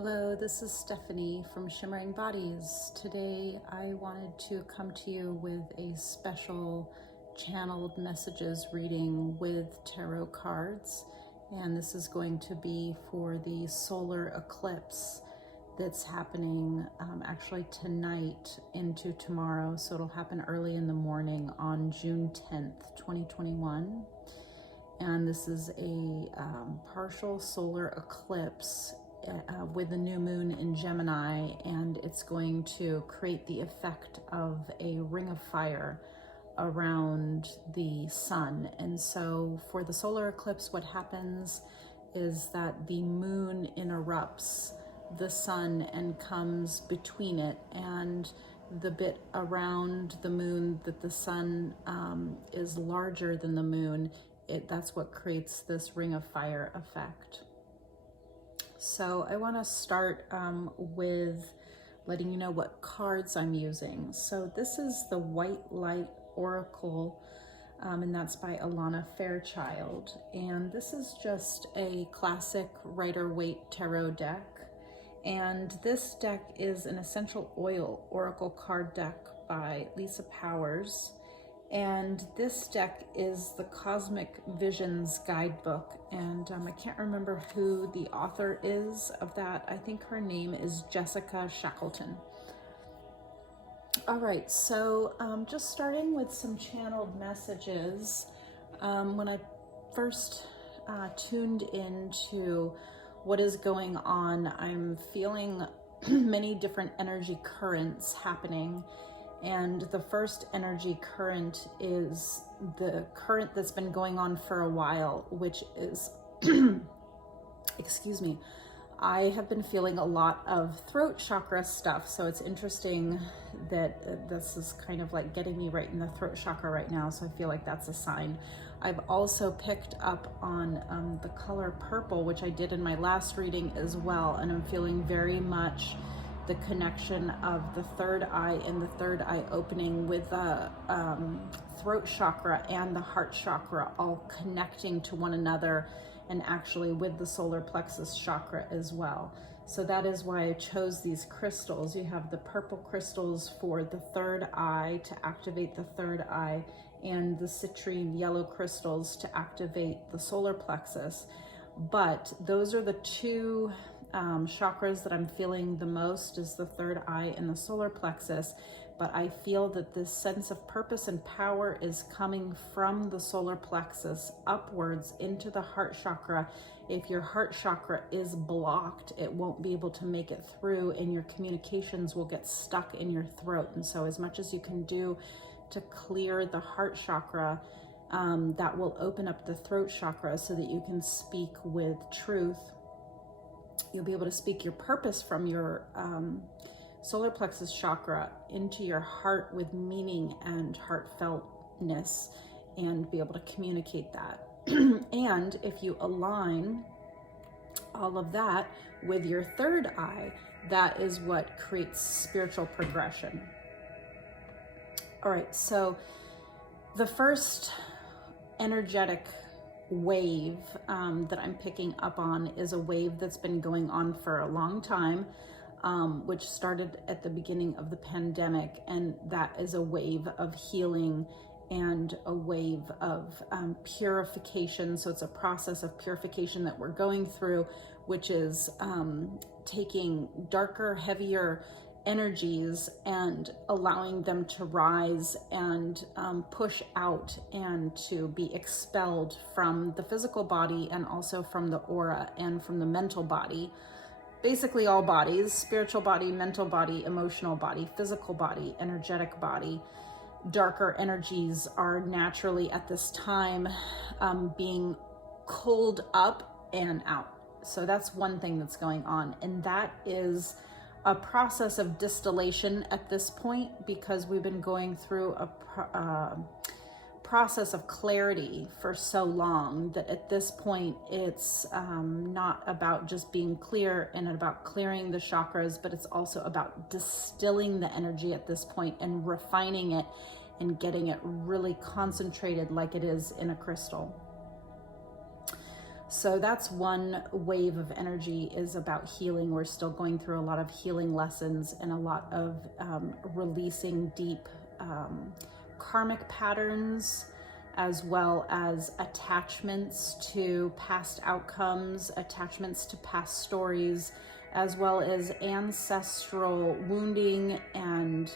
Hello, this is Stephanie from Shimmering Bodies. Today I wanted to come to you with a special channeled messages reading with tarot cards, and this is going to be for the solar eclipse that's happening actually tonight into tomorrow. So it'll happen early in the morning on June 10th, 2021. And this is a partial solar eclipse with the new moon in Gemini, and it's going to create the effect of a ring of fire around the sun. And so for the solar eclipse, what happens is that the moon interrupts the sun and comes between it, and the bit around the moon that the sun is larger than the moon, that's what creates this ring of fire effect. So I want to start with letting you know what cards I'm using. So this is the White Light Oracle, and that's by Alana Fairchild. And this is just a classic Rider-Waite tarot deck. And this deck is an essential oil oracle card deck by Lisa Powers. And this deck is the Cosmic Visions guidebook, and I can't remember who the author is of that. I think her name is Jessica Shackleton. All right, so just starting with some channeled messages. When I first tuned into what is going on, I'm feeling many different energy currents happening. And the first energy current is the current that's been going on for a while, which is, excuse me, I have been feeling a lot of throat chakra stuff. So it's interesting that this is kind of like getting me right in the throat chakra right now. So I feel like that's a sign. I've also picked up on the color purple, which I did in my last reading as well. And I'm feeling very much the connection of the third eye and the third eye opening with the throat chakra and the heart chakra all connecting to one another, and actually with the solar plexus chakra as well. So that is why I chose these crystals. You have the purple crystals for the third eye to activate the third eye, and the citrine yellow crystals to activate the solar plexus. But those are the two chakras that I'm feeling the most, is the third eye and the solar plexus. But I feel that this sense of purpose and power is coming from the solar plexus upwards into the heart chakra. If your heart chakra is blocked, it won't be able to make it through, and your communications will get stuck in your throat. And so as much as you can do to clear the heart chakra, that will open up the throat chakra so that you can speak with truth. You'll be able to speak your purpose from your solar plexus chakra into your heart with meaning and heartfeltness, and be able to communicate that. And if you align all of that with your third eye, that is what creates spiritual progression. All right, so the first energetic wave that I'm picking up on is a wave that's been going on for a long time, which started at the beginning of the pandemic, and that is a wave of healing and a wave of purification. So it's a process of purification that we're going through, which is taking darker, heavier energies and allowing them to rise and push out and to be expelled from the physical body, and also from the aura and from the mental body. Basically all bodies: spiritual body, mental body, emotional body, physical body, energetic body. Darker energies are naturally at this time being cooled up and out. So that's one thing that's going on, and that is a process of distillation at this point, because we've been going through a process of clarity for so long that at this point it's not about just being clear and about clearing the chakras, but it's also about distilling the energy at this point and refining it and getting it really concentrated like it is in a crystal. So that's one wave of energy, is about healing. We're still going through a lot of healing lessons and a lot of releasing deep karmic patterns, as well as attachments to past outcomes, attachments to past stories, as well as ancestral wounding and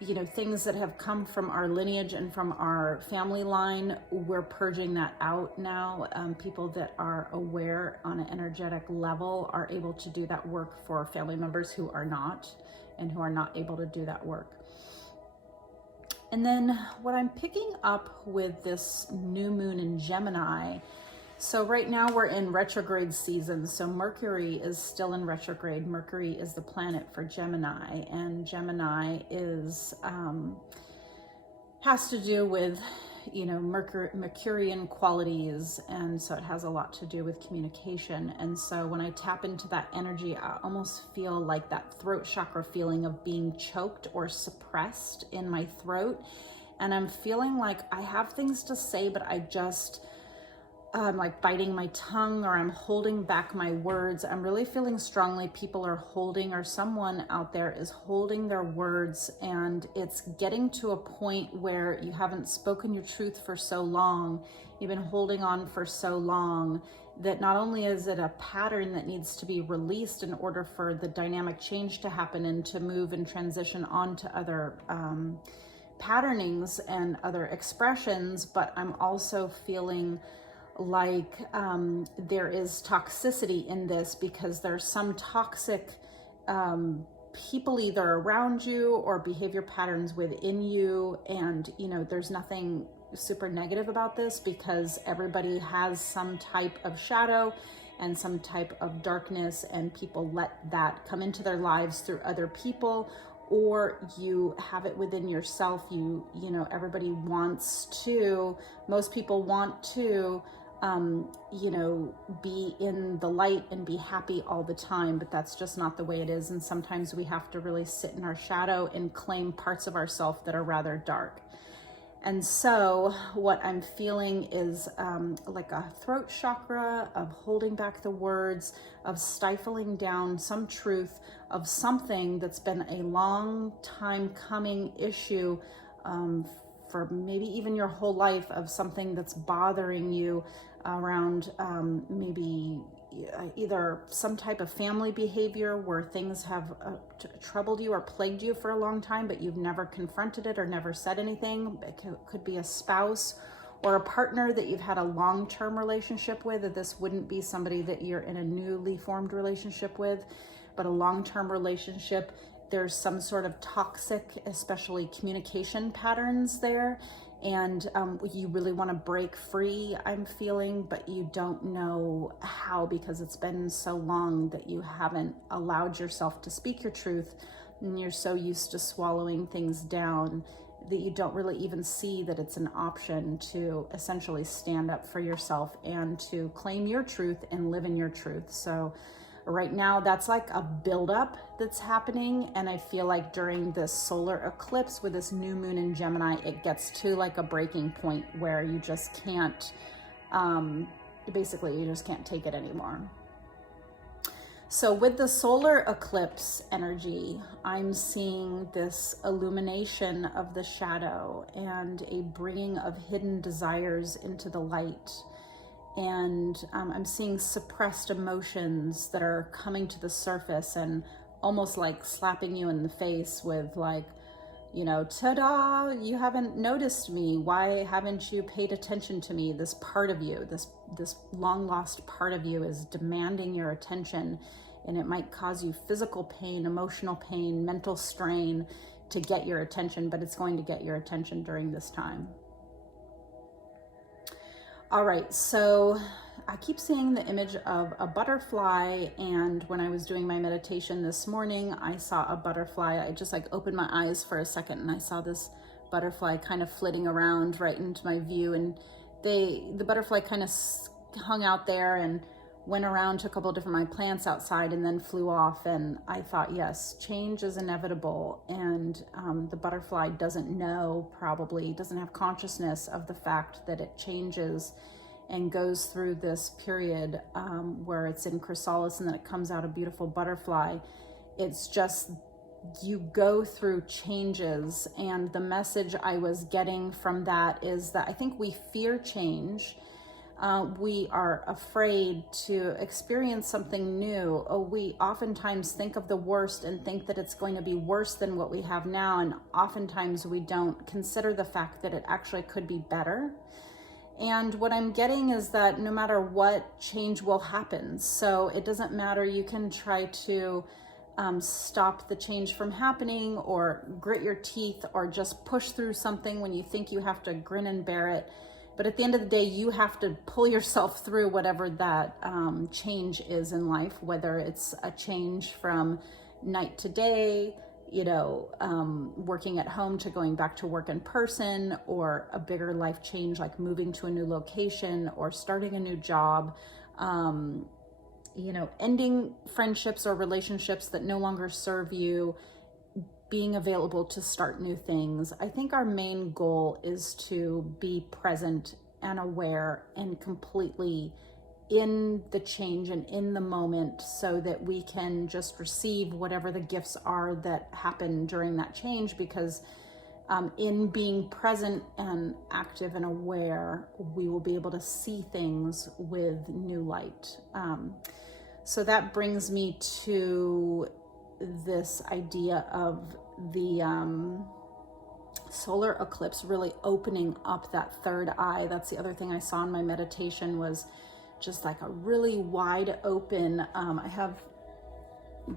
you know, things that have come from our lineage and from our family line. We're purging that out now. People that are aware on an energetic level are able to do that work for family members who are not, and who are not able to do that work. And then what I'm picking up with this new moon in Gemini, so right now we're in retrograde season. So Mercury is still in retrograde. Mercury is the planet for Gemini, and Gemini is has to do with, you know, Mercurian qualities, and so it has a lot to do with communication. And so when I tap into that energy, I almost feel like that throat chakra feeling of being choked or suppressed in my throat, and I'm feeling like I have things to say, but I'm like biting my tongue, or I'm holding back my words. I'm really feeling strongly people are holding, or someone out there is holding their words, and it's getting to a point where you haven't spoken your truth for so long, you've been holding on for so long, that not only is it a pattern that needs to be released in order for the dynamic change to happen and to move and transition on to other patternings and other expressions, but I'm also feeling like there is toxicity in this, because there's some toxic people either around you or behavior patterns within you. And, you know, there's nothing super negative about this, because everybody has some type of shadow and some type of darkness, and people let that come into their lives through other people, or you have it within yourself. You know, everybody wants to, most people want to you know, be in the light and be happy all the time, but that's just not the way it is. And sometimes we have to really sit in our shadow and claim parts of ourselves that are rather dark. And so what I'm feeling is like a throat chakra of holding back the words, of stifling down some truth of something that's been a long time coming issue, for maybe even your whole life, of something that's bothering you around maybe either some type of family behavior where things have troubled you or plagued you for a long time, but you've never confronted it or never said anything. It could be a spouse or a partner that you've had a long-term relationship with. That this wouldn't be somebody that you're in a newly formed relationship with, but a long-term relationship. There's some sort of toxic, especially communication patterns there, and you really want to break free, I'm feeling, but you don't know how, because it's been so long that you haven't allowed yourself to speak your truth, and you're so used to swallowing things down that you don't really even see that it's an option to essentially stand up for yourself and to claim your truth and live in your truth. So right now, that's like a buildup that's happening, and I feel like during this solar eclipse with this new moon in Gemini, it gets to like a breaking point where you just can't, basically you just can't take it anymore. So with the solar eclipse energy, I'm seeing this illumination of the shadow and a bringing of hidden desires into the light. And I'm seeing suppressed emotions that are coming to the surface, and almost like slapping you in the face with like, you know, ta-da, you haven't noticed me. Why haven't you paid attention to me? This part of you, this long lost part of you is demanding your attention, and it might cause you physical pain, emotional pain, mental strain to get your attention, but it's going to get your attention during this time. All right, so I keep seeing the image of a butterfly, and when I was doing my meditation this morning, I saw a butterfly. I just like opened my eyes for a second, and I saw this butterfly kind of flitting around right into my view, and the butterfly kind of hung out there and went around to a couple of different my plants outside and then flew off. And I thought, yes, change is inevitable, and the butterfly doesn't know, probably doesn't have consciousness of the fact that it changes, and goes through this period where it's in chrysalis and then it comes out a beautiful butterfly. It's just, you go through changes. And the message I was getting from that is that I think we fear change. We are afraid to experience something new. We oftentimes think of the worst and think that it's going to be worse than what we have now. And oftentimes we don't consider the fact that it actually could be better. And what I'm getting is that no matter what, change will happen. So it doesn't matter. You can try to stop the change from happening, or grit your teeth, or just push through something when you think you have to grin and bear it. But at the end of the day, you have to pull yourself through whatever that change is in life, whether it's a change from night to day, working at home to going back to work in person, or a bigger life change like moving to a new location or starting a new job, ending friendships or relationships that no longer serve you, being available to start new things. I think our main goal is to be present and aware and completely in the change and in the moment, so that we can just receive whatever the gifts are that happen during that change, because in being present and active and aware, we will be able to see things with new light. So that brings me to this idea of the solar eclipse really opening up that third eye. That's the other thing I saw in my meditation, was just like a really wide open, I have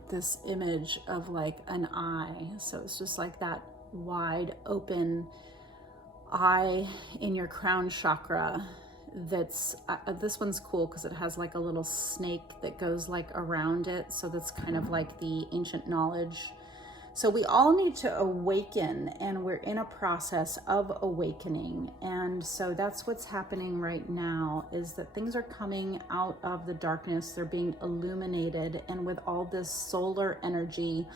this image of like an eye. So it's just like that wide open eye in your crown chakra. That's this one's cool because it has like a little snake that goes like around it. So that's kind of like the ancient knowledge. So we all need to awaken, and we're in a process of awakening. And so that's what's happening right now, is that things are coming out of the darkness. They're being illuminated. And with all this solar energy,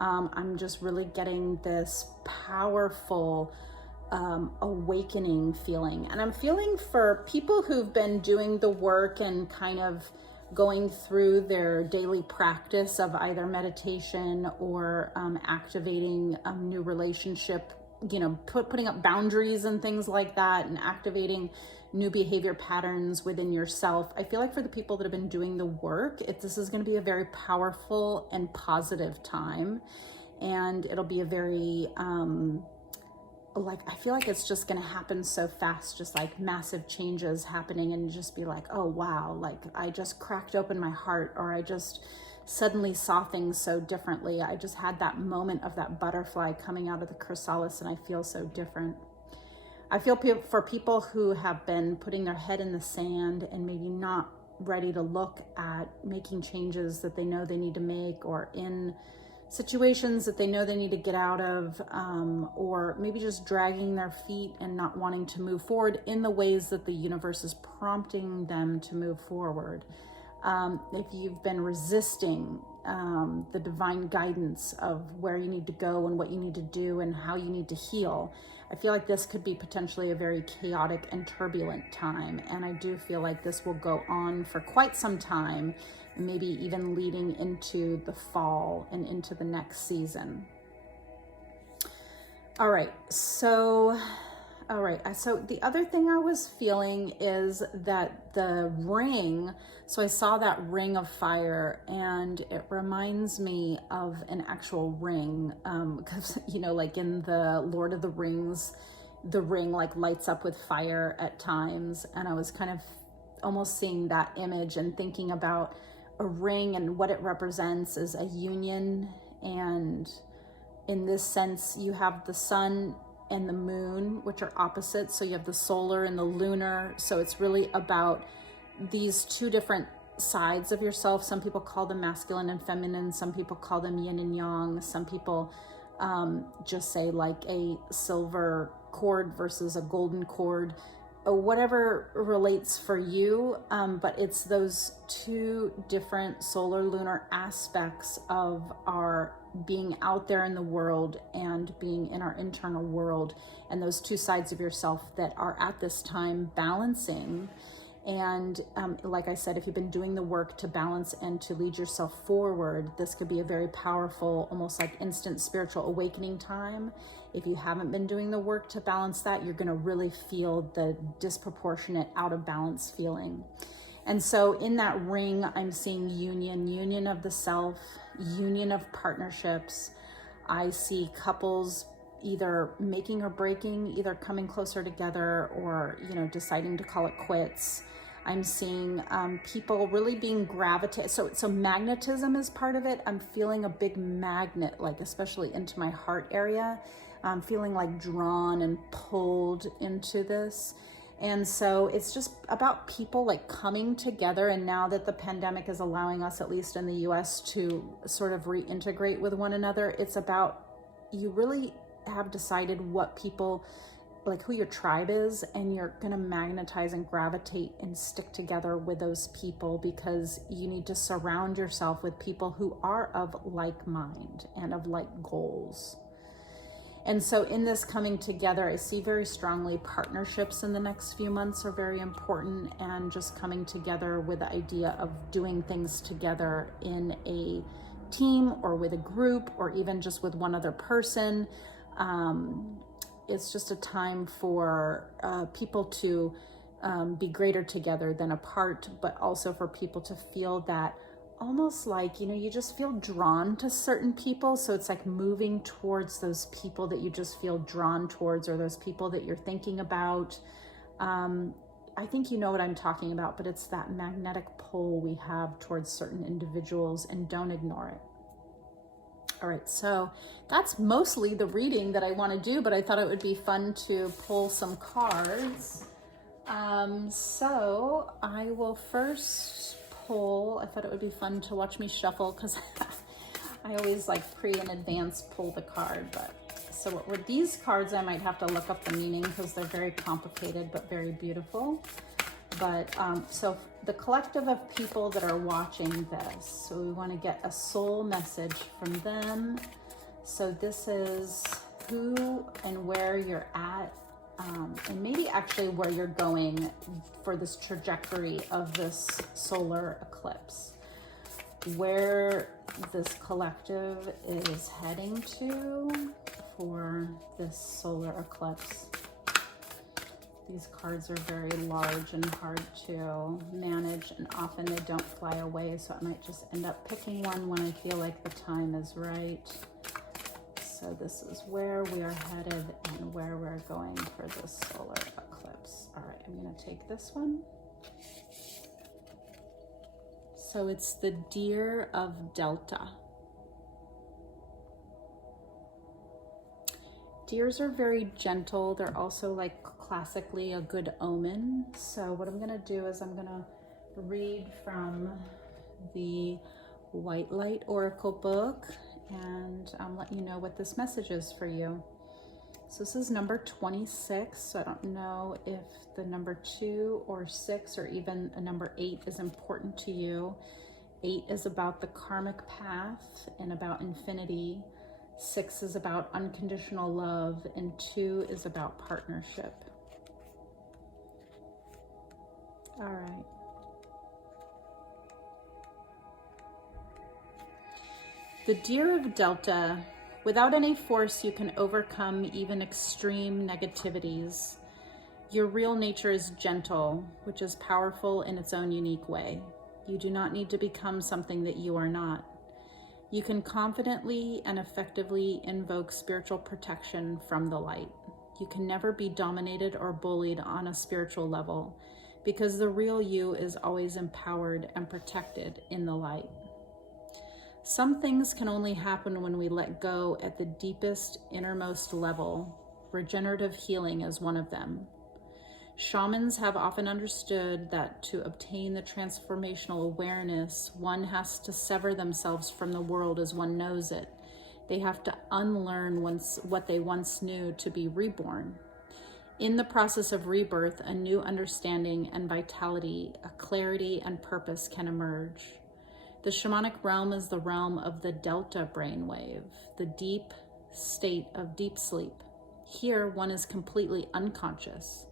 I'm just really getting this powerful awakening feeling. And I'm feeling for people who've been doing the work and kind of going through their daily practice of either meditation or activating a new relationship, putting up boundaries and things like that, and activating new behavior patterns within yourself. I feel like for the people that have been doing the work, this is going to be a very powerful and positive time. And it'll be a very I feel like it's just going to happen so fast, just like massive changes happening, and just be like, oh wow, like I just cracked open my heart, or I just suddenly saw things so differently. I just had that moment of that butterfly coming out of the chrysalis, and I feel so different. I feel for people who have been putting their head in the sand and maybe not ready to look at making changes that they know they need to make, or in situations that they know they need to get out of, or maybe just dragging their feet and not wanting to move forward in the ways that the universe is prompting them to move forward. If you've been resisting the divine guidance of where you need to go and what you need to do and how you need to heal, I feel like this could be potentially a very chaotic and turbulent time. And I do feel like this will go on for quite some time, maybe even leading into the fall and into the next season. All right, so the other thing I was feeling is that the ring, so I saw that ring of fire, and it reminds me of an actual ring, because, like in the Lord of the Rings, the ring like lights up with fire at times. And I was kind of almost seeing that image and thinking about a ring and what it represents is a union. And in this sense, you have the sun and the moon, which are opposites. So you have the solar and the lunar. So it's really about these two different sides of yourself. Some people call them masculine and feminine. Some people call them yin and yang. Some people just say like a silver cord versus a golden cord, or whatever relates for you. But it's those two different solar lunar aspects of our being out there in the world and being in our internal world, and those two sides of yourself that are at this time balancing. And like I said, if you've been doing the work to balance and to lead yourself forward, this could be a very powerful, almost like instant spiritual awakening time. If you haven't been doing the work to balance that, you're going to really feel the disproportionate out of balance feeling. And so in that ring, I'm seeing union of the self, union of partnerships. I see couples either making or breaking, either coming closer together or, deciding to call it quits. I'm seeing people really being gravitated. So magnetism is part of it. I'm feeling a big magnet, like especially into my heart area. I'm feeling like drawn and pulled into this. And so it's just about people like coming together. And now that the pandemic is allowing us, at least in the US, to sort of reintegrate with one another, it's about you really have decided what people, like who your tribe is, and you're going to magnetize and gravitate and stick together with those people, because you need to surround yourself with people who are of like mind and of like goals. And so in this coming together, I see very strongly partnerships in the next few months are very important, and just coming together with the idea of doing things together in a team or with a group or even just with one other person. It's just a time for people to be greater together than apart, but also for people to feel that almost like, you just feel drawn to certain people. So it's like moving towards those people that you just feel drawn towards, or those people that you're thinking about. I think you know what I'm talking about, but it's that magnetic pull we have towards certain individuals, and don't ignore it. All right, so that's mostly the reading that I want to do, but I thought it would be fun to pull some cards. So I will first pull, I thought it would be fun to watch me shuffle, because I always like in advance pull the card. But so what were these cards? I might have to look up the meaning because they're very complicated but very beautiful. But so the collective of people that are watching this, so we want to get a soul message from them. So this is who and where you're at, and maybe actually where you're going for this trajectory of this solar eclipse, where this collective is heading to for this solar eclipse. These cards are very large and hard to manage, and often they don't fly away, so I might just end up picking one when I feel like the time is right. So this is where we are headed and where we're going for this solar eclipse. All right, I'm going to take this one. So it's the Deer of Delta. Deers are very gentle. They're also like classically a good omen. So what I'm going to do is I'm going to read from the White Light Oracle book and let you know what this message is for you. So this is number 26. So I don't know if the number 2 or 6 or even a number 8 is important to you. 8 is about the karmic path and about infinity. 6 is about unconditional love, and 2 is about partnership. All right. The Deer of Delta. Without any force, you can overcome even extreme negativities. Your real nature is gentle, which is powerful in its own unique way. You do not need to become something that you are not. You can confidently and effectively invoke spiritual protection from the light. You can never be dominated or bullied on a spiritual level, because the real you is always empowered and protected in the light. Some things can only happen when we let go at the deepest, innermost level. Regenerative healing is one of them. Shamans have often understood that to obtain the transformational awareness, one has to sever themselves from the world as one knows it. They have to unlearn what they once knew to be reborn. In the process of rebirth, a new understanding and vitality, a clarity and purpose can emerge. The shamanic realm is the realm of the delta brainwave, the deep state of deep sleep. Here, one is completely unconscious.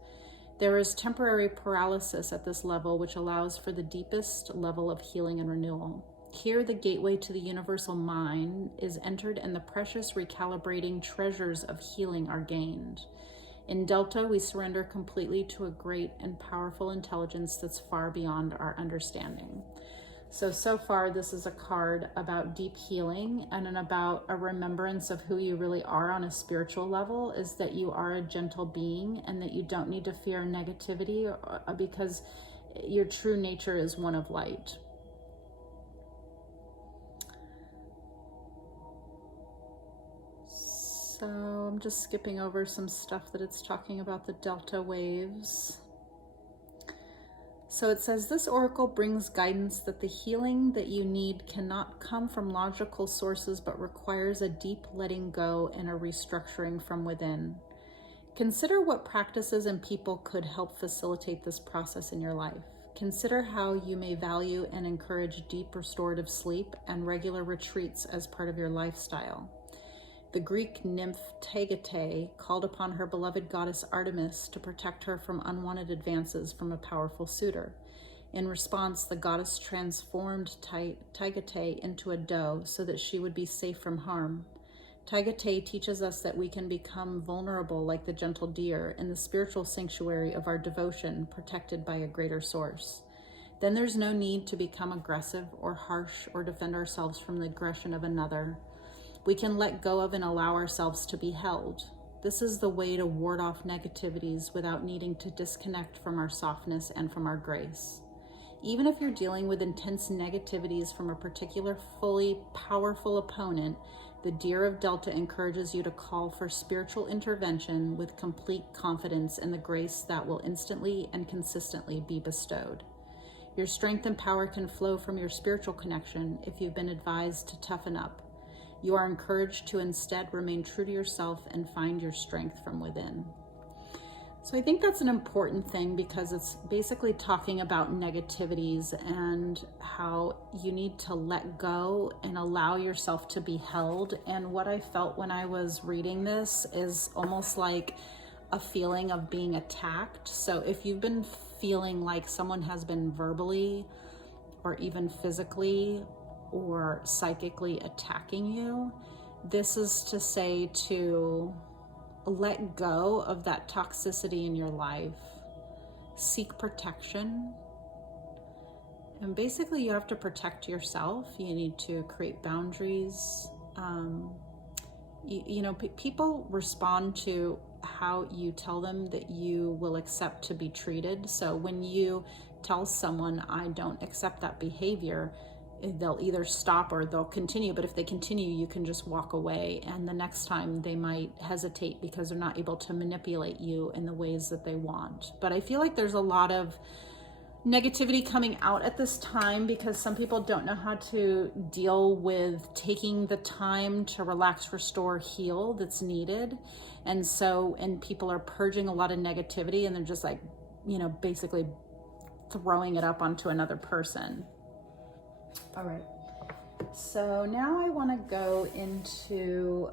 There is temporary paralysis at this level, which allows for the deepest level of healing and renewal. Here, the gateway to the universal mind is entered and the precious recalibrating treasures of healing are gained. In Delta, we surrender completely to a great and powerful intelligence that's far beyond our understanding. So far, this is a card about deep healing and about a remembrance of who you really are on a spiritual level, is that you are a gentle being and that you don't need to fear negativity because your true nature is one of light. So I'm just skipping over some stuff that it's talking about the delta waves. So it says, this oracle brings guidance that the healing that you need cannot come from logical sources, but requires a deep letting go and a restructuring from within. Consider what practices and people could help facilitate this process in your life. Consider how you may value and encourage deep restorative sleep and regular retreats as part of your lifestyle. The Greek nymph Taygete called upon her beloved goddess Artemis to protect her from unwanted advances from a powerful suitor. In response, the goddess transformed Taygete into a doe so that she would be safe from harm. Taygete teaches us that we can become vulnerable like the gentle deer in the spiritual sanctuary of our devotion, protected by a greater source. Then there's no need to become aggressive or harsh or defend ourselves from the aggression of another. We can let go of and allow ourselves to be held. This is the way to ward off negativities without needing to disconnect from our softness and from our grace. Even if you're dealing with intense negativities from a particular fully powerful opponent, the Deer of Delta encourages you to call for spiritual intervention with complete confidence in the grace that will instantly and consistently be bestowed. Your strength and power can flow from your spiritual connection if you've been advised to toughen up. You are encouraged to instead remain true to yourself and find your strength from within. So I think that's an important thing, because it's basically talking about negativities and how you need to let go and allow yourself to be held. And what I felt when I was reading this is almost like a feeling of being attacked. So if you've been feeling like someone has been verbally or even physically or psychically attacking you, this is to say to let go of that toxicity in your life. Seek protection. And basically you have to protect yourself. You need to create boundaries. People respond to how you tell them that you will accept to be treated. So when you tell someone, I don't accept that behavior, they'll either stop or they'll continue. But if they continue, you can just walk away. And the next time they might hesitate because they're not able to manipulate you in the ways that they want. But I feel like there's a lot of negativity coming out at this time because some people don't know how to deal with taking the time to relax, restore, heal that's needed. And people are purging a lot of negativity and they're just like, basically throwing it up onto another person. All right, so now I want to go into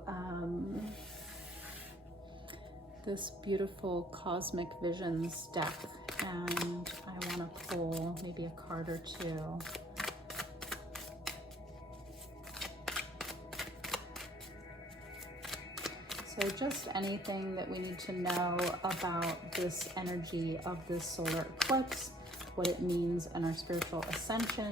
this beautiful Cosmic Visions deck, and I want to pull maybe a card or two. So just anything that we need to know about this energy of this solar eclipse, what it means in our spiritual ascension,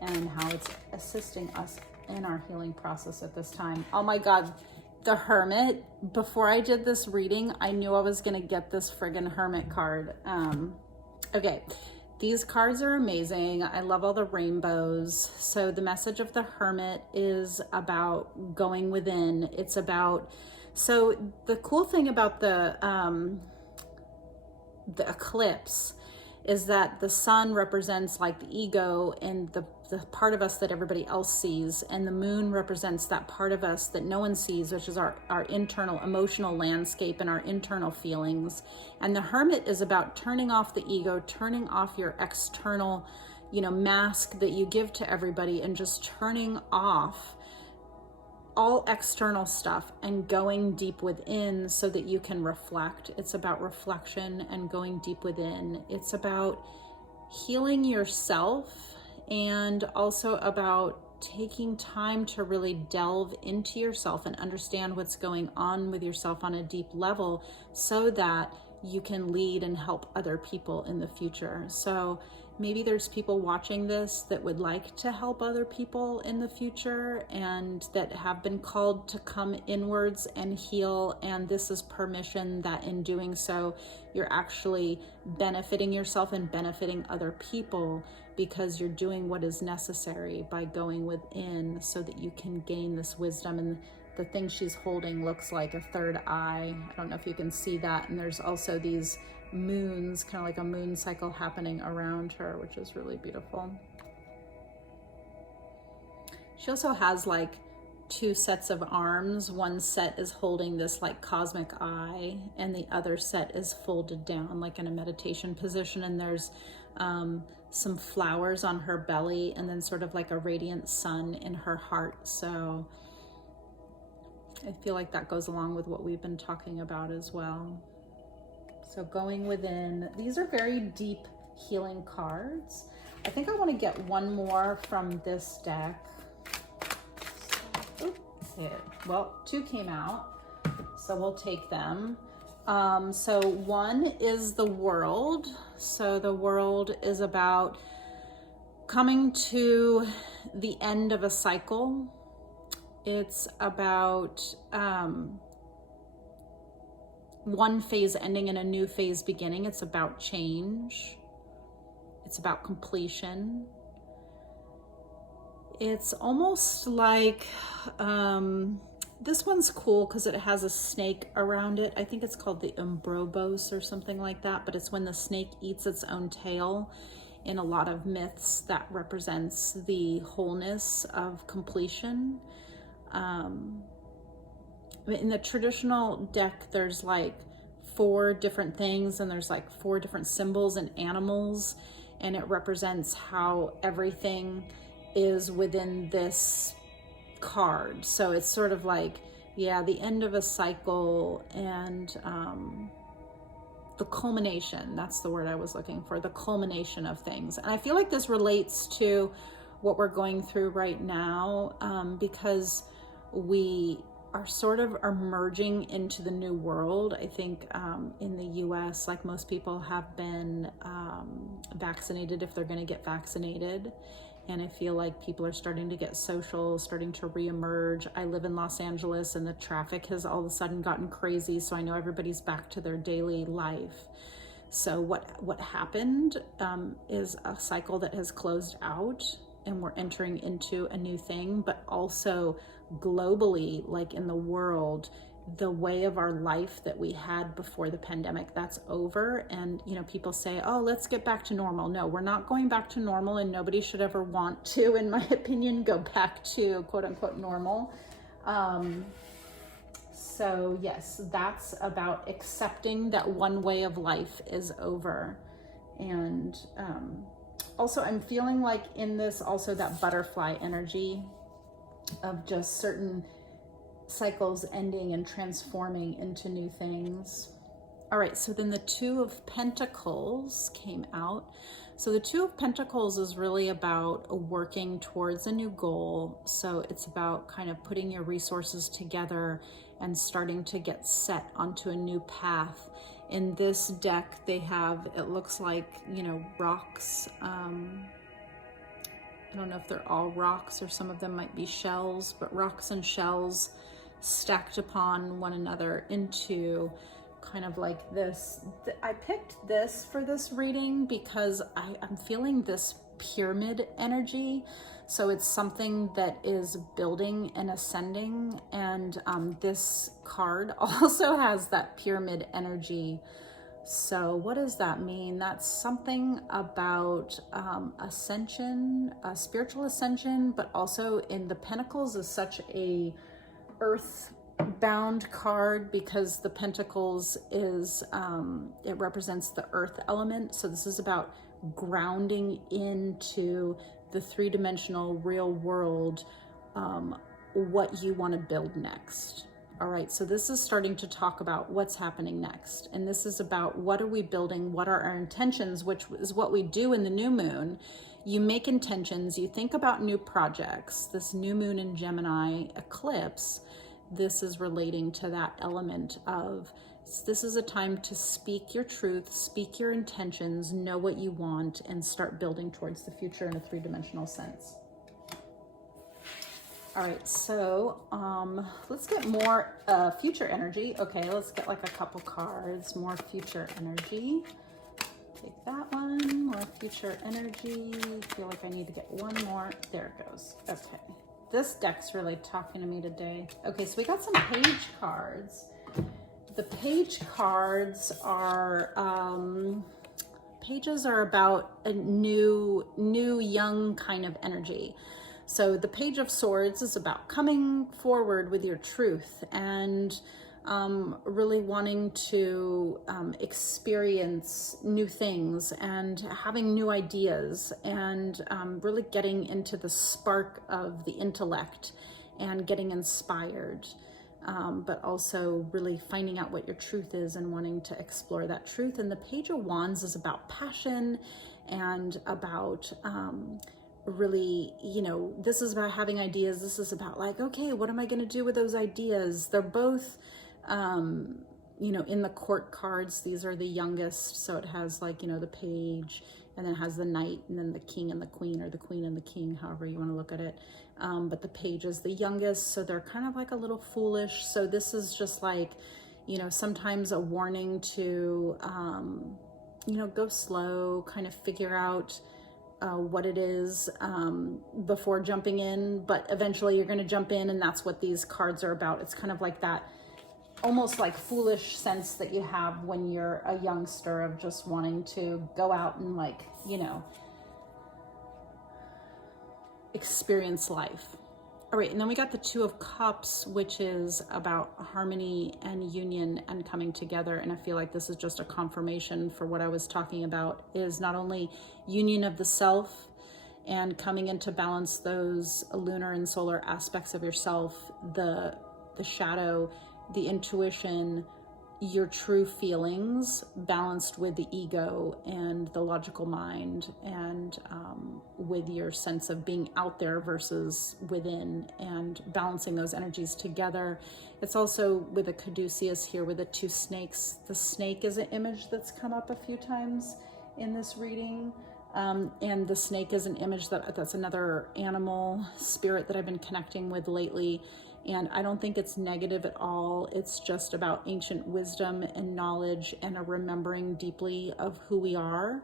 and how it's assisting us in our healing process at this time. Oh my God, the Hermit. Before I did this reading, I knew I was gonna get this friggin' Hermit card. Okay, these cards are amazing. I love all the rainbows. So the message of the Hermit is about going within. It's about, so the cool thing about the eclipse is that the sun represents like the ego and the part of us that everybody else sees, and the moon represents that part of us that no one sees, which is our internal emotional landscape and our internal feelings. And the Hermit is about turning off the ego, turning off your external, mask that you give to everybody, and just turning off all external stuff and going deep within so that you can reflect. It's about reflection and going deep within. It's about healing yourself, and also about taking time to really delve into yourself and understand what's going on with yourself on a deep level so that you can lead and help other people in the future. So maybe there's people watching this that would like to help other people in the future and that have been called to come inwards and heal. And this is permission that in doing so, you're actually benefiting yourself and benefiting other people, because you're doing what is necessary by going within so that you can gain this wisdom. And the thing she's holding looks like a third eye. I don't know if you can see that. And there's also these moons, kind of like a moon cycle happening around her, which is really beautiful. She also has like 2 sets of arms. One set is holding this like cosmic eye, and the other set is folded down like in a meditation position. And there's some flowers on her belly, and then sort of like a radiant sun in her heart. So I feel like that goes along with what we've been talking about as well. So going within, these are very deep healing cards. I think I want to get one more from this deck. Well, 2 came out, so we'll take them. So one is the world. So the world is about coming to the end of a cycle. It's about one phase ending and a new phase beginning. It's about change. It's about completion. It's almost like, this one's cool because it has a snake around it. I think it's called the Umbrobos or something like that, but it's when the snake eats its own tail. In a lot of myths, that represents the wholeness of completion. In the traditional deck, there's like 4 different things, and there's like 4 different symbols and animals, and it represents how everything is within this card. So it's sort of like, yeah, the end of a cycle and the culmination. That's the word I was looking for, the culmination of things. And I feel like this relates to what we're going through right now, because we are sort of emerging into the new world. I think in the US, like most people have been vaccinated if they're going to get vaccinated. And I feel like people are starting to get social, starting to reemerge. I live in Los Angeles, and the traffic has all of a sudden gotten crazy. So I know everybody's back to their daily life. So what happened is a cycle that has closed out, and we're entering into a new thing. But also globally, like in the world, the way of our life that we had before the pandemic, that's over. And people say, oh, let's get back to normal. No, we're not going back to normal, and nobody should ever want to, in my opinion, go back to quote unquote normal. So yes, that's about accepting that one way of life is over. And also I'm feeling like in this also that butterfly energy of just certain cycles ending and transforming into new things. All right, so then the 2 of Pentacles came out. So the 2 of Pentacles is really about working towards a new goal. So it's about kind of putting your resources together and starting to get set onto a new path. In this deck, they have, it looks like, rocks. I don't know if they're all rocks, or some of them might be shells, but rocks and shells stacked upon one another into kind of like this. I picked this for this reading because I'm feeling this pyramid energy. So it's something that is building and ascending. And this card also has that pyramid energy. So what does that mean? That's something about ascension, spiritual ascension, but also in the Pentacles is such a earth-bound card, because the Pentacles is, it represents the earth element. So this is about grounding into the 3-dimensional real world what you want to build next. All right, so this is starting to talk about what's happening next. And this is about what are we building, what are our intentions, which is what we do in the new moon. You make intentions, you think about new projects. This new moon in Gemini eclipse, this is relating to that element of, this is a time to speak your truth, speak your intentions, know what you want, and start building towards the future in a three-dimensional sense. All right, so let's get more future energy. Okay, let's get like a couple cards, more future energy. Take that one, more future energy. I feel like I need to get one more. There it goes. Okay, this deck's really talking to me today. Okay, so we got some page cards. The page cards are, pages are about a new, young kind of energy. So the Page of Swords is about coming forward with your truth and really wanting to experience new things and having new ideas and really getting into the spark of the intellect and getting inspired, but also really finding out what your truth is and wanting to explore that truth. And the Page of Wands is about passion and about really, you know, this is about having ideas. This is about like, okay, what am I going to do with those ideas? They're both, you know, in the court cards, these are the youngest. So it has like, you know, the page, and then it has the knight, and then the king and the queen, or the queen and the king, however you want to look at it. But the page is the youngest. So they're kind of like a little foolish. So this is just like, you know, sometimes a warning to, you know, go slow, kind of figure out what it is before jumping in, but eventually you're going to jump in, and that's what these cards are about. It's kind of like that almost like foolish sense that you have when you're a youngster of just wanting to go out and like, you know, experience life. All right, and then we got the Two of Cups, which is about harmony and union and coming together. And I feel like this is just a confirmation for what I was talking about, is not only union of the self and coming into balance those lunar and solar aspects of yourself, the shadow, the intuition, your true feelings balanced with the ego and the logical mind, and with your sense of being out there versus within, and balancing those energies together. It's also with a caduceus here with the two snakes. The snake is an image that's come up a few times in this reading. And the snake is an image that's another animal spirit that I've been connecting with lately. And I don't think it's negative at all. It's just about ancient wisdom and knowledge and a remembering deeply of who we are,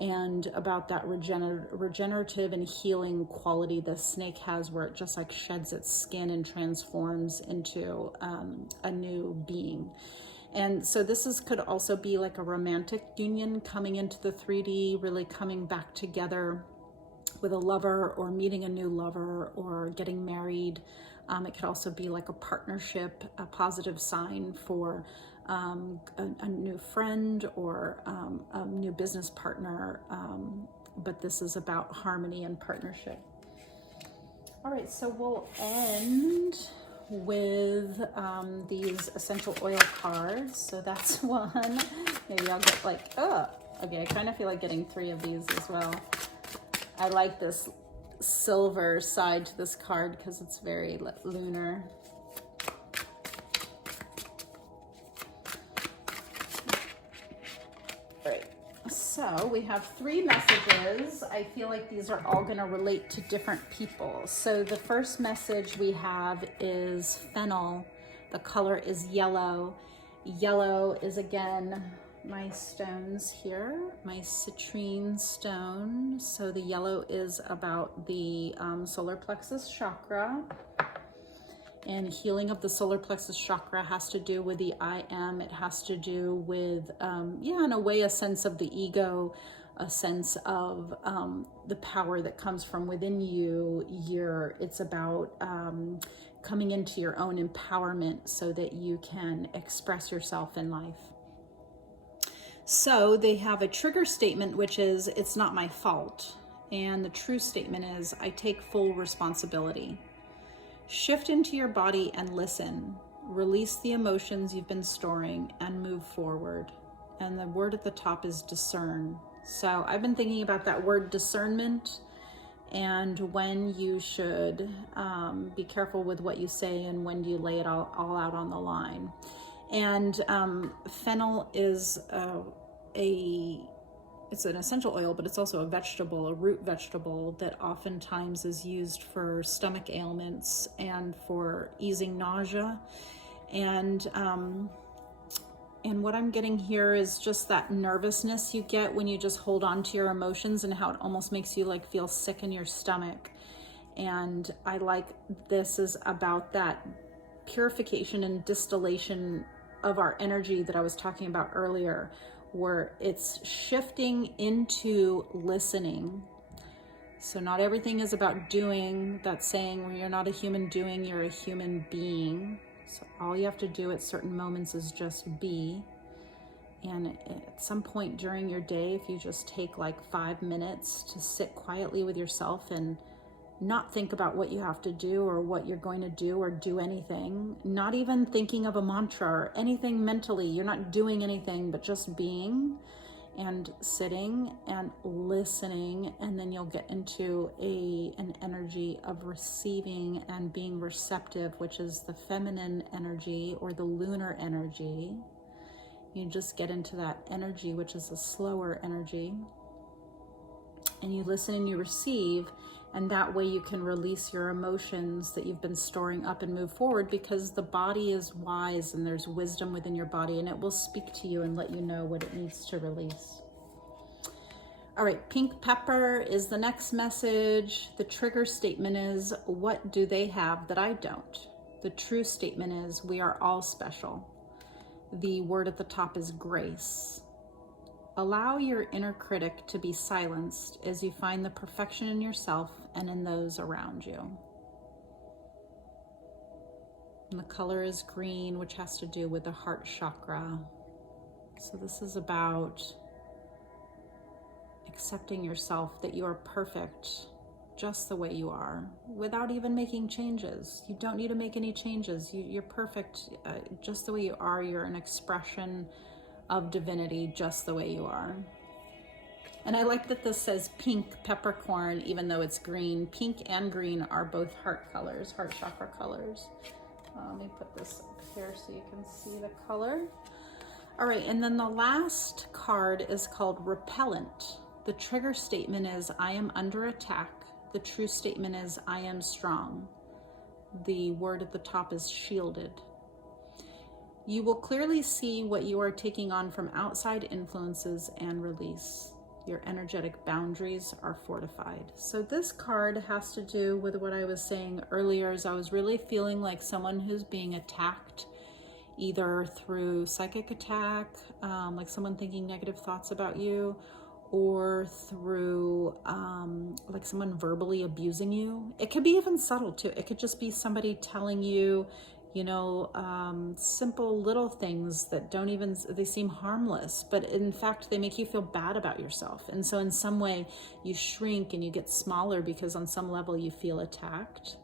and about that regenerative and healing quality the snake has, where it just like sheds its skin and transforms into a new being. And so this could also be like a romantic union coming into the 3D, really coming back together with a lover, or meeting a new lover, or getting married. It could also be like a partnership, a positive sign for a new friend, or a new business partner. But this is about harmony and partnership. All right, so we'll end with these essential oil cards. So that's one. Maybe I'll get like, oh, okay, I kind of feel like getting 3 of these as well. I like this silver side to this card because it's very lunar. All right, so we have 3 messages. I feel like these are all going to relate to different people. So the first message we have is fennel. The color is yellow. Yellow is, again, my stones here, my citrine stone. So the yellow is about the solar plexus chakra, and healing of the solar plexus chakra has to do with the I am. It has to do with, yeah, in a way, a sense of the ego, a sense of the power that comes from within you. It's about coming into your own empowerment so that you can express yourself in life. So they have a trigger statement, which is, it's not my fault. And the true statement is, I take full responsibility. Shift into your body and listen. Release the emotions you've been storing and move forward. And the word at the top is discern. So I've been thinking about that word discernment and when you should be careful with what you say and when do you lay it all out on the line. And fennel is it's an essential oil, but it's also a vegetable, a root vegetable that oftentimes is used for stomach ailments and for easing nausea. And what I'm getting here is just that nervousness you get when you just hold on to your emotions and how it almost makes you like feel sick in your stomach. And I like this is about that purification and distillation of our energy that I was talking about earlier, where it's shifting into listening. So not everything is about doing. That saying where you're not a human doing, you're a human being. So all you have to do at certain moments is just be. And at some point during your day, if you just take like 5 minutes to sit quietly with yourself and not think about what you have to do or what you're going to do or do anything, not even thinking of a mantra or anything mentally, you're not doing anything but just being and sitting and listening, and then you'll get into an energy of receiving and being receptive, which is the feminine energy or the lunar energy. You just get into that energy, which is a slower energy, and you listen and you receive, and that way you can release your emotions that you've been storing up and move forward, because the body is wise and there's wisdom within your body, and it will speak to you and let you know what it needs to release. All right, pink pepper is the next message. The trigger statement is, what do they have that I don't? The true statement is, we are all special. The word at the top is grace. Allow your inner critic to be silenced as you find the perfection in yourself and in those around you. And the color is green, which has to do with the heart chakra. So this is about accepting yourself, that you are perfect just the way you are, without even making changes. You don't need to make any changes. You're perfect just the way you are. You're an expression of divinity just the way you are. And I like that this says pink peppercorn, even though it's green. Pink and green are both heart colors, heart chakra colors. Let me put this up here so you can see the color. All right, and then the last card is called repellent. The trigger statement is, I am under attack. The true statement is, I am strong. The word at the top is shielded. You will clearly see what you are taking on from outside influences and release. Your energetic boundaries are fortified. So this card has to do with what I was saying earlier, is I was really feeling like someone who's being attacked, either through psychic attack, like someone thinking negative thoughts about you, or through like someone verbally abusing you. It could be even subtle too. It could just be somebody telling you, you know, simple little things that don't even, they seem harmless, but in fact, they make you feel bad about yourself. And so in some way you shrink and you get smaller because on some level you feel attacked.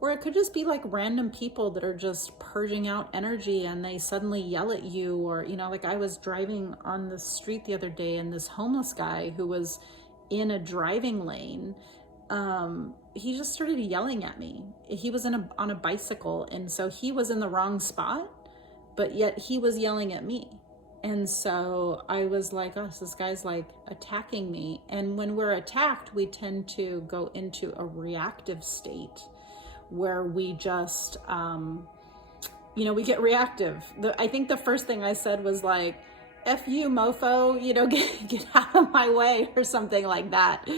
Or it could just be like random people that are just purging out energy and they suddenly yell at you. Or, you know, like I was driving on the street the other day and this homeless guy who was in a driving lane, he just started yelling at me. He was on a bicycle, and so he was in the wrong spot, but yet he was yelling at me. And so I was like, oh, this guy's like attacking me. And when we're attacked, we tend to go into a reactive state where we just, you know, we get reactive. I think the first thing I said was like, F you, mofo, you know, get out of my way or something like that.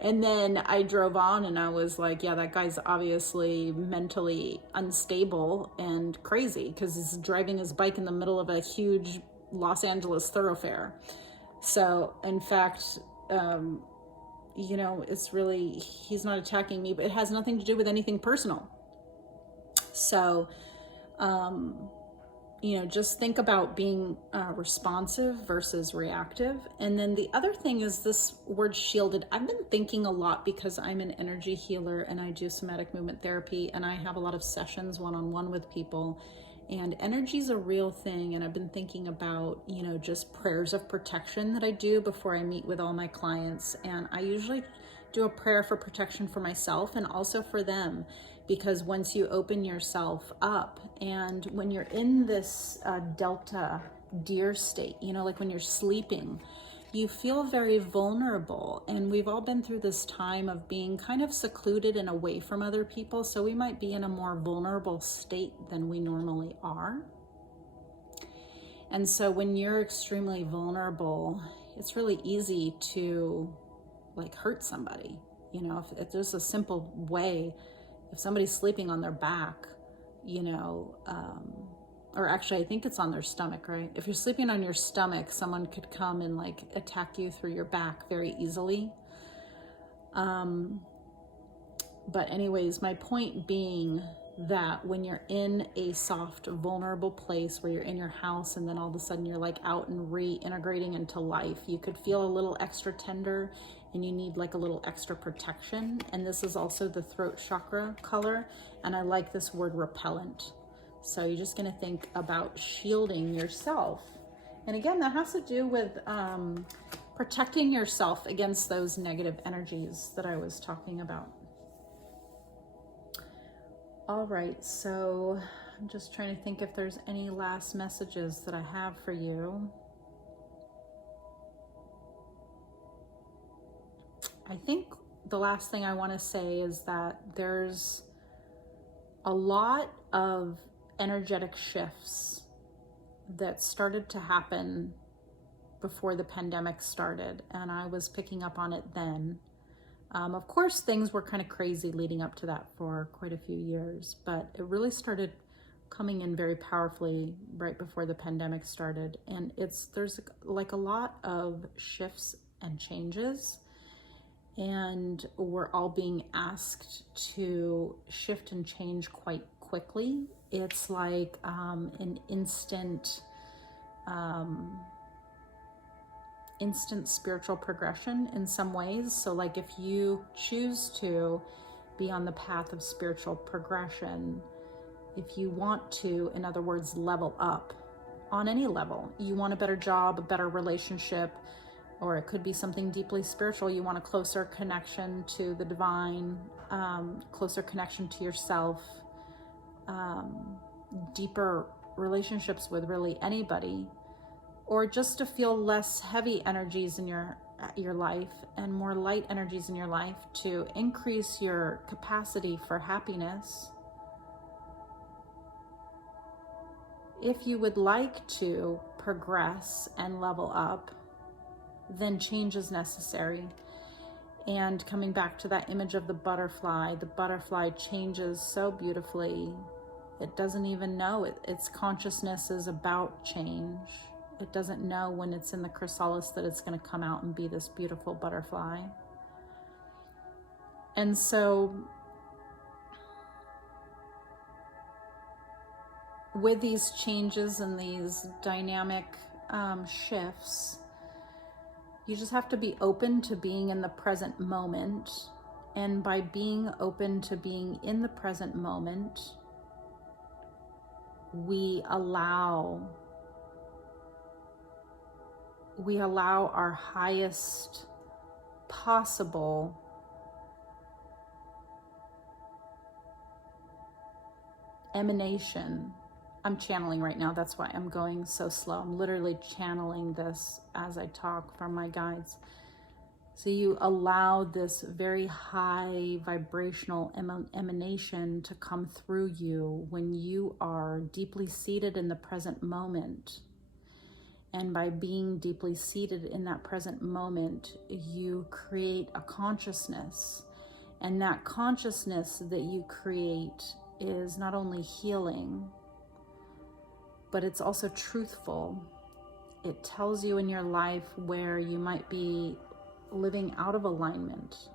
And then I drove on and I was like, yeah, that guy's obviously mentally unstable and crazy because he's driving his bike in the middle of a huge Los Angeles thoroughfare. So in fact, you know, it's really, he's not attacking me, but it has nothing to do with anything personal. So, just think about being responsive versus reactive. And then the other thing is this word shielded. I've been thinking a lot because I'm an energy healer and I do somatic movement therapy, and I have a lot of sessions one-on-one with people, and energy is a real thing. And I've been thinking about, just prayers of protection that I do before I meet with all my clients. And I usually do a prayer for protection for myself and also for them, because once you open yourself up, and when you're in this delta deer state, like when you're sleeping, you feel very vulnerable. And we've all been through this time of being kind of secluded and away from other people, so we might be in a more vulnerable state than we normally are. And so when you're extremely vulnerable, it's really easy to hurt somebody. If there's a simple way, if somebody's sleeping on their back, or actually I think it's on their stomach, right? If you're sleeping on your stomach, someone could come and attack you through your back very easily. But anyways, my point being that when you're in a soft, vulnerable place where you're in your house and then all of a sudden you're out and reintegrating into life, you could feel a little extra tender and you need a little extra protection. And this is also the throat chakra color. And I like this word repellent. So you're just going to think about shielding yourself. And again, that has to do with protecting yourself against those negative energies that I was talking about. All right, so I'm just trying to think if there's any last messages that I have for you. I think the last thing I want to say is that there's a lot of energetic shifts that started to happen before the pandemic started, and I was picking up on it then. Of course, things were kind of crazy leading up to that for quite a few years, but it really started coming in very powerfully right before the pandemic started. And there's a lot of shifts and changes, and we're all being asked to shift and change quite quickly. It's like an instant spiritual progression in some ways. So if you choose to be on the path of spiritual progression, if you want to, in other words, level up on any level, you want a better job, a better relationship, or it could be something deeply spiritual. You want a closer connection to the divine, closer connection to yourself, deeper relationships with really anybody, or just to feel less heavy energies in your life and more light energies in your life, to increase your capacity for happiness. If you would like to progress and level up, then change is necessary. And coming back to that image of the butterfly changes so beautifully. It doesn't even know it. Its consciousness is about change. It doesn't know when it's in the chrysalis that it's going to come out and be this beautiful butterfly. And so with these changes and these dynamic shifts, you just have to be open to being in the present moment. And by being open to being in the present moment, we allow our highest possible emanation. I'm channeling right now, that's why I'm going so slow. I'm literally channeling this as I talk from my guides. So you allow this very high vibrational emanation to come through you when you are deeply seated in the present moment. And by being deeply seated in that present moment, you create a consciousness. And that consciousness that you create is not only healing, but it's also truthful. It tells you in your life where you might be living out of alignment,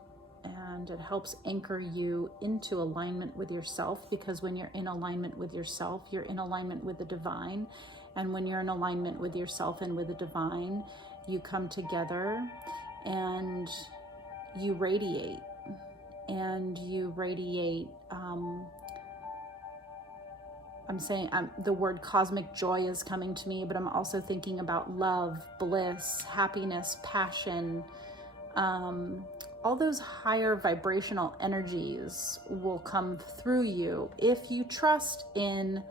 and it helps anchor you into alignment with yourself, because when you're in alignment with yourself, you're in alignment with the divine. And when you're in alignment with yourself and with the divine, you come together and you radiate. And you radiate, I'm saying, the word cosmic joy is coming to me, but I'm also thinking about love, bliss, happiness, passion. All those higher vibrational energies will come through you if you trust in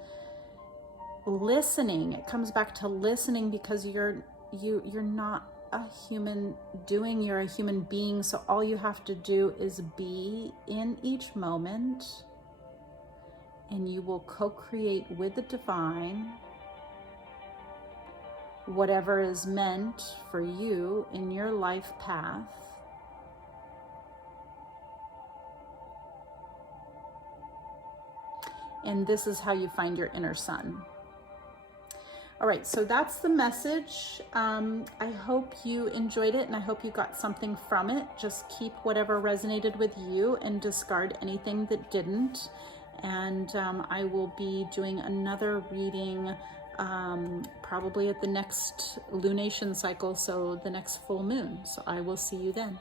listening. It comes back to listening, because you're not a human doing, you're a human being. So all you have to do is be in each moment, and you will co-create with the divine whatever is meant for you in your life path. And this is how you find your inner sun. All right, so that's the message. I hope you enjoyed it, and I hope you got something from it. Just keep whatever resonated with you and discard anything that didn't. And I will be doing another reading probably at the next lunation cycle, so the next full moon. So I will see you then.